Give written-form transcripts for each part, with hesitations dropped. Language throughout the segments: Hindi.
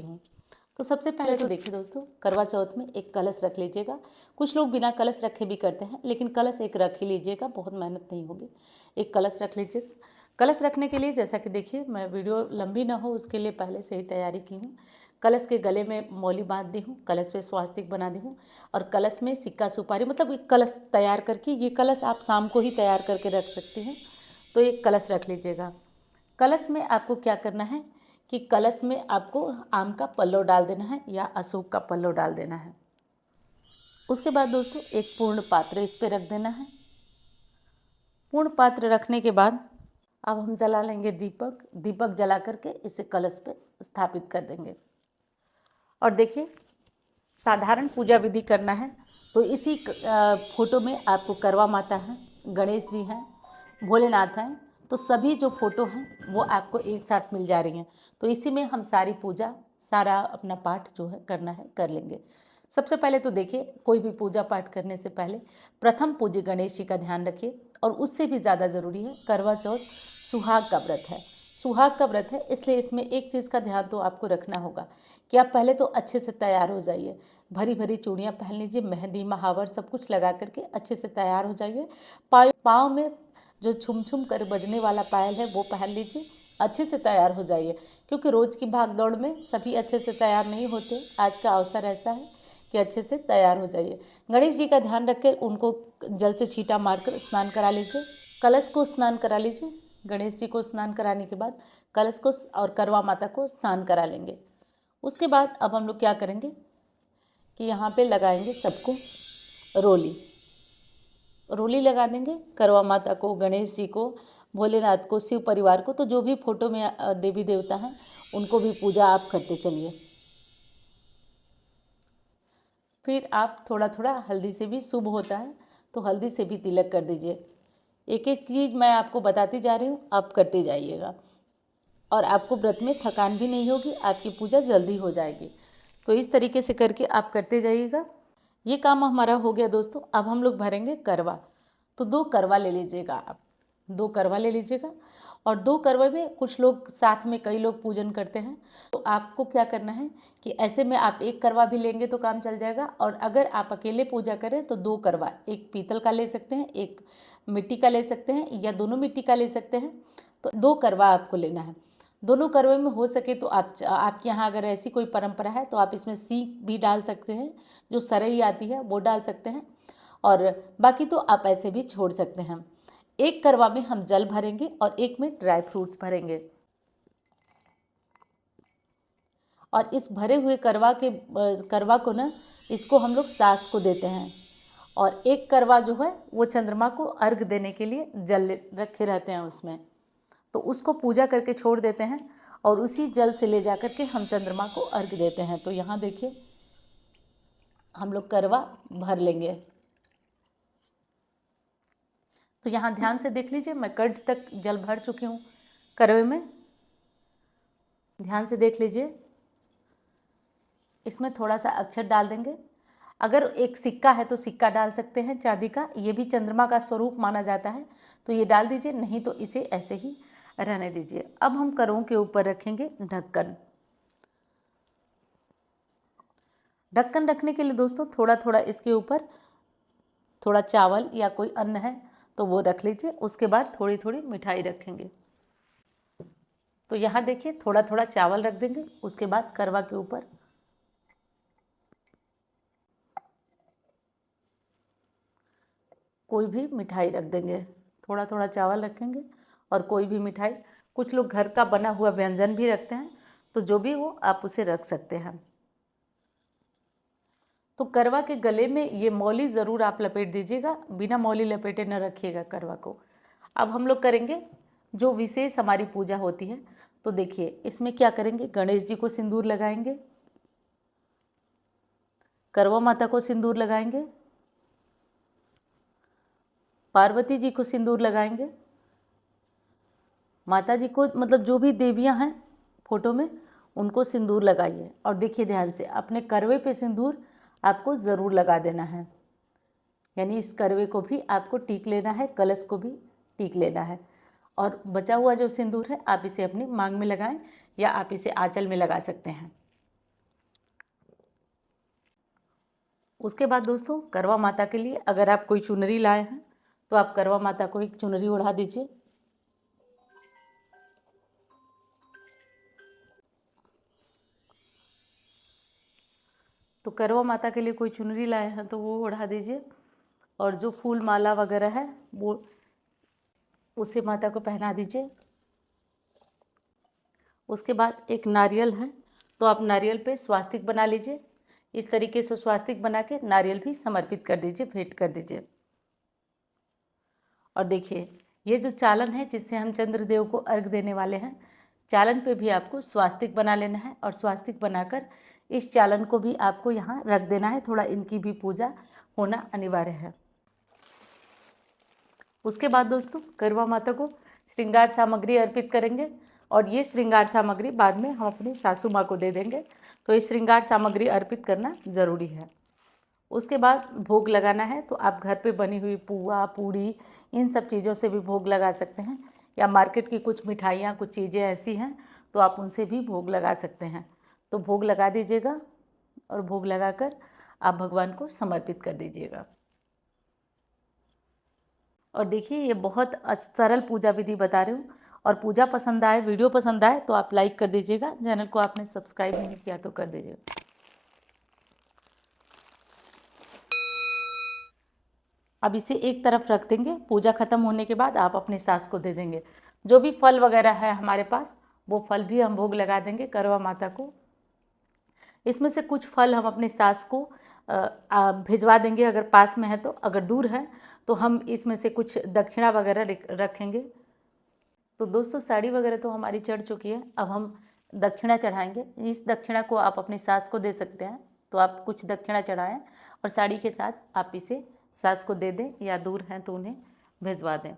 हूँ। तो सबसे पहले तो देखिए दोस्तों, करवा चौथ में एक कलश रख लीजिएगा। कुछ लोग बिना कलश रखे भी करते हैं, लेकिन कलश एक रख ही लीजिएगा, बहुत मेहनत नहीं होगी। एक कलश रख लीजिएगा। कलश रखने के लिए जैसा कि देखिए, मैं वीडियो लंबी ना हो उसके लिए पहले से ही तैयारी की हूँ। कलश के गले में मौली बांध दी हूँ, कलश पे स्वास्तिक बना दी हूँ, और कलश में सिक्का सुपारी, मतलब एक कलश तैयार करके, ये कलश आप शाम को ही तैयार करके रख सकते हैं। तो एक कलश रख लीजिएगा। कलश में आपको क्या करना है कि कलश में आपको आम का पल्लव डाल देना है या अशोक का पल्लव डाल देना है। उसके बाद दोस्तों एक पूर्ण पात्र इस पे रख देना है। पूर्ण पात्र रखने के बाद अब हम जला लेंगे दीपक। दीपक जला करके इसे कलश पे स्थापित कर देंगे। और देखिए, साधारण पूजा विधि करना है तो इसी फोटो में आपको करवा माता है, गणेश जी हैं, भोलेनाथ हैं, तो सभी जो फोटो हैं वो आपको एक साथ मिल जा रही हैं। तो इसी में हम सारी पूजा, सारा अपना पाठ जो है करना है कर लेंगे। सबसे पहले तो देखिए, कोई भी पूजा पाठ करने से पहले प्रथम पूज्य गणेश जी का ध्यान रखिए। और उससे भी ज़्यादा ज़रूरी है, करवा चौथ सुहाग का व्रत है। सुहाग का व्रत है, इसलिए इसमें एक चीज़ का ध्यान तो आपको रखना होगा कि आप पहले तो अच्छे से तैयार हो जाइए। भरी भरी चूड़ियाँ पहन लीजिए, मेहंदी महावर सब कुछ लगा करके अच्छे से तैयार हो जाइए। पाँव में जो छुम छुम कर बजने वाला पायल है वो पहन लीजिए, अच्छे से तैयार हो जाइए। क्योंकि रोज़ की भाग दौड़ में सभी अच्छे से तैयार नहीं होते, आज का अवसर ऐसा है कि अच्छे से तैयार हो जाइए। गणेश जी का ध्यान रखकर उनको जल से छींटा मारकर स्नान करा लीजिए। कलश को स्नान करा लीजिए। गणेश जी को स्नान कराने के बाद कलश को और करवा माता को स्नान करा लेंगे। उसके बाद अब हम लोग क्या करेंगे कि यहाँ पे लगाएंगे सबको रोली। रोली लगा देंगे करवा माता को, गणेश जी को, भोलेनाथ को, शिव परिवार को। तो जो भी फोटो में देवी देवता हैं उनको भी पूजा आप करते चलिए। फिर आप थोड़ा थोड़ा हल्दी से भी शुभ होता है, तो हल्दी से भी तिलक कर दीजिए। एक एक चीज़ मैं आपको बताती जा रही हूँ, आप करते जाइएगा और आपको व्रत में थकान भी नहीं होगी, आपकी पूजा जल्दी हो जाएगी। तो इस तरीके से करके आप करते जाइएगा। ये काम हमारा हो गया दोस्तों। अब हम लोग भरेंगे करवा। तो 2 करवा ले लीजिएगा आप, 2 करवा ले लीजिएगा। और 2 करवा में कुछ लोग साथ में, कई लोग पूजन करते हैं, तो आपको क्या करना है कि ऐसे में आप 1 करवा भी लेंगे तो काम चल जाएगा। और अगर आप अकेले पूजा करें तो 2 करवा, एक पीतल का ले सकते हैं, एक मिट्टी का ले सकते हैं, या दोनों मिट्टी का ले सकते हैं। तो 2 करवा आपको लेना है। दोनों करवे में हो सके तो आपके यहाँ अगर ऐसी कोई परंपरा है तो आप इसमें सीख भी डाल सकते हैं, जो सरई आती है वो डाल सकते हैं, और बाकी तो आप ऐसे भी छोड़ सकते हैं। 1 करवा में हम जल भरेंगे और 1 में ड्राई फ्रूट्स भरेंगे। और इस भरे हुए करवा को ना, इसको हम लोग सास को देते हैं। और 1 करवा जो है वो चंद्रमा को अर्घ देने के लिए जल रखे रहते हैं उसमें, तो उसको पूजा करके छोड़ देते हैं और उसी जल से ले जा कर के हम चंद्रमा को अर्घ देते हैं। तो यहाँ देखिए, हम लोग करवा भर लेंगे। तो यहाँ ध्यान से देख लीजिए, मैं कंठ तक जल भर चुकी हूँ करवे में। ध्यान से देख लीजिए। इसमें थोड़ा सा अक्षर डाल देंगे। अगर एक सिक्का है तो सिक्का डाल सकते हैं चांदी का, ये भी चंद्रमा का स्वरूप माना जाता है, तो ये डाल दीजिए, नहीं तो इसे ऐसे ही रहने दीजिए। अब हम करवों के ऊपर रखेंगे ढक्कन। ढक्कन रखने के लिए दोस्तों थोड़ा थोड़ा इसके ऊपर थोड़ा चावल या कोई अन्न है तो वो रख लीजिए। उसके बाद थोड़ी थोड़ी मिठाई रखेंगे। तो यहाँ देखिए, थोड़ा थोड़ा चावल रख देंगे, उसके बाद करवा के ऊपर कोई भी मिठाई रख देंगे। थोड़ा थोड़ा चावल रखेंगे और कोई भी मिठाई। कुछ लोग घर का बना हुआ व्यंजन भी रखते हैं, तो जो भी हो आप उसे रख सकते हैं। तो करवा के गले में ये मौली ज़रूर आप लपेट दीजिएगा, बिना मौली लपेटे न रखिएगा करवा को। अब हम लोग करेंगे जो विशेष हमारी पूजा होती है। तो देखिए, इसमें क्या करेंगे, गणेश जी को सिंदूर लगाएंगे, करवा माता को सिंदूर लगाएंगे, पार्वती जी को सिंदूर लगाएंगे, माता जी को, मतलब जो भी देवियां हैं फोटो में उनको सिंदूर लगाइए। और देखिए ध्यान से, अपने करवे पे सिंदूर आपको ज़रूर लगा देना है, यानी इस करवे को भी आपको टीक लेना है, कलश को भी टीक लेना है। और बचा हुआ जो सिंदूर है आप इसे अपनी मांग में लगाएं या आप इसे आंचल में लगा सकते हैं। उसके बाद दोस्तों करवा माता के लिए अगर आप कोई चुनरी लाए हैं तो आप करवा माता को एक चुनरी ओढ़ा दीजिए। तो करवा माता के लिए कोई चुनरी लाए हैं तो वो ओढ़ा दीजिए, और जो फूल माला वगैरह है वो उसे माता को पहना दीजिए। उसके बाद एक नारियल है तो आप नारियल पे स्वास्तिक बना लीजिए। इस तरीके से स्वास्तिक बना के नारियल भी समर्पित कर दीजिए, भेंट कर दीजिए। और देखिए ये जो चालन है जिससे हम चंद्रदेव को अर्घ देने वाले हैं, चालन पे भी आपको स्वास्तिक बना लेना है और स्वास्तिक बनाकर इस चालन को भी आपको यहाँ रख देना है। थोड़ा इनकी भी पूजा होना अनिवार्य है। उसके बाद दोस्तों करवा माता को श्रृंगार सामग्री अर्पित करेंगे, और ये श्रृंगार सामग्री बाद में हम अपनी सासू माँ को दे देंगे। तो ये श्रृंगार सामग्री अर्पित करना ज़रूरी है। उसके बाद भोग लगाना है तो आप घर पे बनी हुई पुआ पूड़ी इन सब चीज़ों से भी भोग लगा सकते हैं, या मार्केट की कुछ मिठाइयाँ कुछ चीज़ें ऐसी हैं तो आप उनसे भी भोग लगा सकते हैं। तो भोग लगा दीजिएगा और भोग लगाकर आप भगवान को समर्पित कर दीजिएगा। और देखिए ये बहुत सरल पूजा विधि बता रही हूँ, और पूजा पसंद आए, वीडियो पसंद आए तो आप लाइक कर दीजिएगा। चैनल को आपने सब्सक्राइब नहीं किया तो कर दीजिएगा। अब इसे एक तरफ रख देंगे। पूजा खत्म होने के बाद आप अपनी सास को दे देंगे। जो भी फल वगैरह है हमारे पास वो फल भी हम भोग लगा देंगे करवा माता को। इसमें से कुछ फल हम अपनी सास को भिजवा देंगे अगर पास में है तो, अगर दूर है तो हम इसमें से कुछ दक्षिणा वगैरह रखेंगे। तो दोस्तों साड़ी वगैरह तो हमारी चढ़ चुकी है, अब हम दक्षिणा चढ़ाएंगे। इस दक्षिणा को आप अपनी सास को दे सकते हैं, तो आप कुछ दक्षिणा चढ़ाएं और साड़ी के साथ आप इसे सास को दे दें, या दूर हैं तो उन्हें भिजवा दें।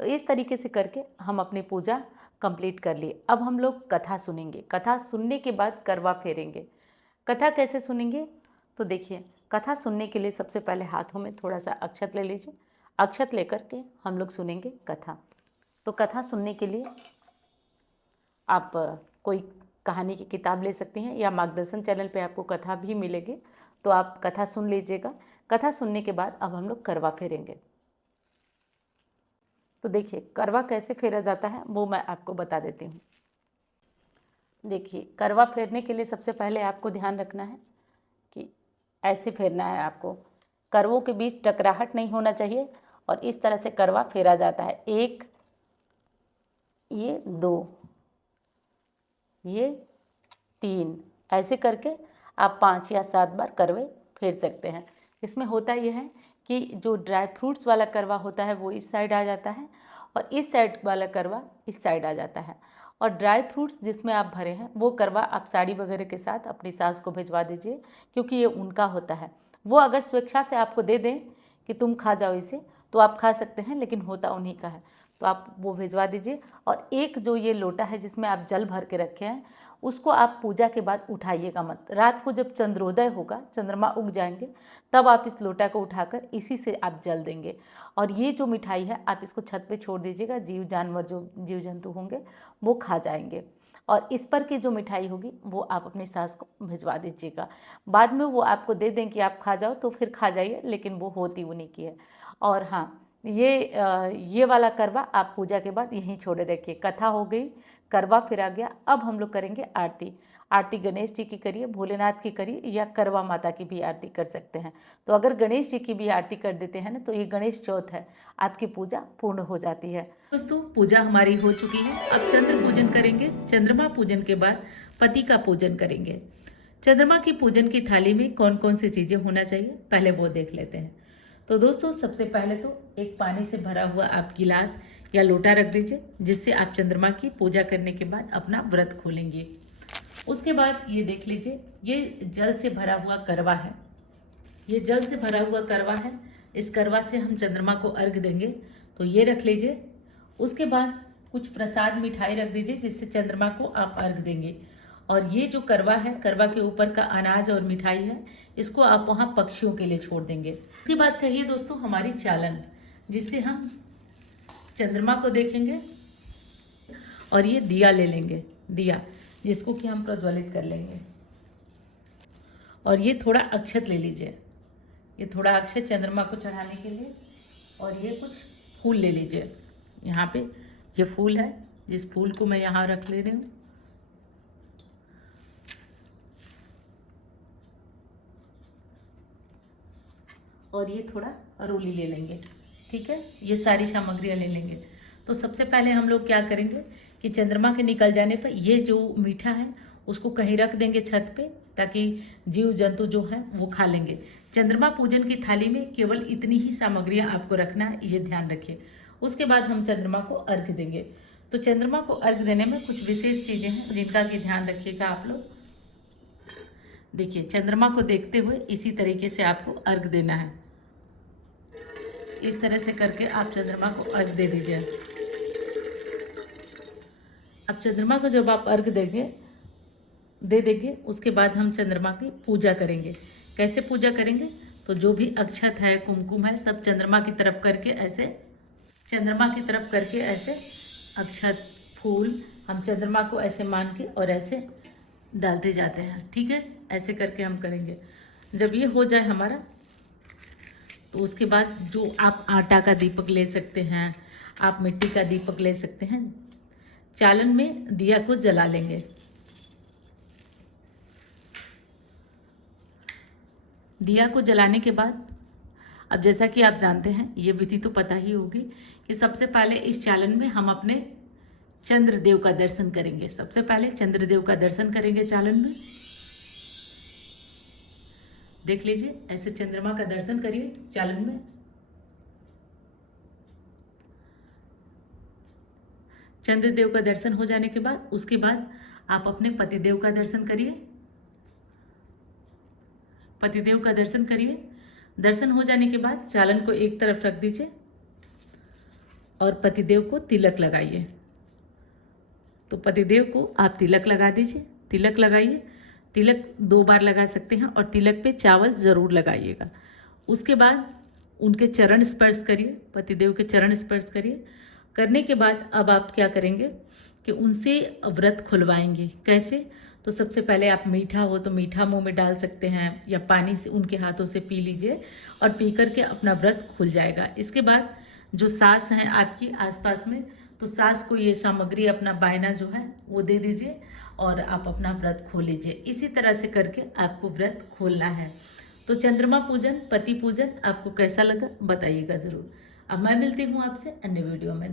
तो इस तरीके से करके हम अपनी पूजा कंप्लीट कर ली। अब हम लोग कथा सुनेंगे। कथा सुनने के बाद करवा फेरेंगे। कथा कैसे सुनेंगे तो देखिए, कथा सुनने के लिए सबसे पहले हाथों में थोड़ा सा अक्षत ले लीजिए। अक्षत लेकर के हम लोग सुनेंगे कथा। तो कथा सुनने के लिए आप कोई कहानी की किताब ले सकते हैं, या मार्गदर्शन चैनल पे आपको कथा भी मिलेगी, तो आप कथा सुन लीजिएगा। कथा सुनने के बाद अब हम लोग करवा फेरेंगे। तो देखिए करवा कैसे फेरा जाता है वो मैं आपको बता देती हूँ। देखिए करवा फेरने के लिए सबसे पहले आपको ध्यान रखना है कि ऐसे फेरना है आपको। करवों के बीच टकराहट नहीं होना चाहिए, और इस तरह से करवा फेरा जाता है। 1, ये 2, ये 3, ऐसे करके आप 5 या 7 बार करवे फेर सकते हैं। इसमें होता यह है कि जो ड्राई फ्रूट्स वाला करवा होता है वो इस साइड आ जाता है, और इस साइड वाला करवा इस साइड आ जाता है। और ड्राई फ्रूट्स जिसमें आप भरे हैं वो करवा आप साड़ी वगैरह के साथ अपनी सास को भिजवा दीजिए, क्योंकि ये उनका होता है। वो अगर स्वेच्छा से आपको दे दें कि तुम खा जाओ इसे, तो आप खा सकते हैं, लेकिन होता उन्हीं का है, तो आप वो भिजवा दीजिए। और एक जो ये लोटा है जिसमें आप जल भर के रखे हैं, उसको आप पूजा के बाद उठाइएगा मत। रात को जब चंद्रोदय होगा, चंद्रमा उग जाएंगे, तब आप इस लोटा को उठाकर इसी से आप जल देंगे। और ये जो मिठाई है आप इसको छत पे छोड़ दीजिएगा। जीव जानवर जो जीव जंतु होंगे वो खा जाएंगे। और इस पर की जो मिठाई होगी वो आप अपनी सास को भिजवा दीजिएगा। बाद में वो आपको दे दें कि आप खा जाओ तो फिर खा जाइए, लेकिन वो होती उन्हीं की है। और हाँ, ये वाला करवा आप पूजा के बाद यहीं छोड़े रखिए। कथा हो गई, करवा फिरा गया। अब हम लोग करेंगे आरती। आरती गणेश जी की करिए, भोलेनाथ की करिए, या करवा माता की भी आरती कर सकते हैं। तो अगर गणेश जी की भी आरती कर देते हैं ना, तो ये गणेश चौथ है, आपकी पूजा पूर्ण हो जाती है। दोस्तों पूजा हमारी हो चुकी है। अब चंद्र पूजन करेंगे। चंद्रमा पूजन के बाद पति का पूजन करेंगे। चंद्रमा की पूजन की थाली में कौन कौन सी चीज़ें होना चाहिए पहले वो देख लेते हैं। तो दोस्तों सबसे पहले तो एक पानी से भरा हुआ आप गिलास या लोटा रख दीजिए, जिससे आप चंद्रमा की पूजा करने के बाद अपना व्रत खोलेंगे। उसके बाद ये देख लीजिए, ये जल से भरा हुआ करवा है। ये जल से भरा हुआ करवा है। इस करवा से हम चंद्रमा को अर्घ देंगे, तो ये रख लीजिए। उसके बाद कुछ प्रसाद मिठाई रख दीजिए, जिससे चंद्रमा को आप अर्घ देंगे। और ये जो करवा है, करवा के ऊपर का अनाज और मिठाई है, इसको आप वहाँ पक्षियों के लिए छोड़ देंगे। उसके बाद चाहिए दोस्तों हमारी चालन, जिससे हम चंद्रमा को देखेंगे। और ये दिया ले लेंगे, दिया जिसको कि हम प्रज्वलित कर लेंगे। और ये थोड़ा अक्षत ले लीजिए। ये थोड़ा अक्षय चंद्रमा को चढ़ाने के लिए। और ये कुछ फूल ले लीजिए। यहाँ पे ये फूल है, जिस फूल को मैं यहाँ रख ले रही हूँ। और ये थोड़ा अरोली ले लेंगे, ठीक है। ये सारी सामग्रियाँ ले लेंगे। तो सबसे पहले हम लोग क्या करेंगे कि चंद्रमा के निकल जाने पर ये जो मीठा है उसको कहीं रख देंगे छत पे, ताकि जीव जंतु जो है वो खा लेंगे। चंद्रमा पूजन की थाली में केवल इतनी ही सामग्रियाँ आपको रखना है, ये ध्यान रखिए। उसके बाद हम चंद्रमा को अर्घ देंगे। तो चंद्रमा को अर्घ देने में कुछ विशेष चीज़ें हैं जिनका कि ध्यान रखिएगा आप लोग। देखिए, चंद्रमा को देखते हुए इसी तरीके से आपको अर्घ देना है। इस तरह से करके आप चंद्रमा को अर्घ दे दीजिए। अब चंद्रमा को जब आप अर्घ दे देंगे उसके बाद हम चंद्रमा की पूजा करेंगे। कैसे पूजा करेंगे? तो जो भी अक्षत है, कुमकुम है, सब चंद्रमा की तरफ करके ऐसे अक्षत फूल हम चंद्रमा को ऐसे मान के और ऐसे डालते जाते हैं, ठीक है। ऐसे करके हम करेंगे। जब ये हो जाए हमारा, तो उसके बाद जो आप आटा का दीपक ले सकते हैं, आप मिट्टी का दीपक ले सकते हैं। चालन में दिया को जला लेंगे। दिया को जलाने के बाद, अब जैसा कि आप जानते हैं, ये विधि तो पता ही होगी कि सबसे पहले इस चालन में हम अपने चंद्रदेव का दर्शन करेंगे। सबसे पहले चंद्रदेव का दर्शन करेंगे चालन में। देख लीजिए, ऐसे चंद्रमा का दर्शन करिए चालन में। चंद्रदेव का दर्शन हो जाने के बाद उसके बाद आप अपने पतिदेव का दर्शन करिए। पतिदेव का दर्शन करिए। दर्शन हो जाने के बाद चालन को एक तरफ रख दीजिए और पतिदेव को तिलक लगाइए। तो पतिदेव को आप तिलक लगा दीजिए। तिलक लगाइए। तिलक 2 बार लगा सकते हैं और तिलक पे चावल ज़रूर लगाइएगा। उसके बाद उनके चरण स्पर्श करिए, पतिदेव के चरण स्पर्श करिए। करने के बाद अब आप क्या करेंगे कि उनसे व्रत खुलवाएंगे। कैसे? तो सबसे पहले आप मीठा हो तो मीठा मुंह में डाल सकते हैं, या पानी से उनके हाथों से पी लीजिए और पी करके अपना व्रत खुल जाएगा। इसके बाद जो सास हैं आपकी आसपास में, तो सास को ये सामग्री, अपना बायना जो है वो दे दीजिए और आप अपना व्रत खोल लीजिए। इसी तरह से करके आपको व्रत खोलना है। तो चंद्रमा पूजन, पति पूजन आपको कैसा लगा बताइएगा ज़रूर। अब मैं मिलती हूँ आपसे अन्य वीडियो में।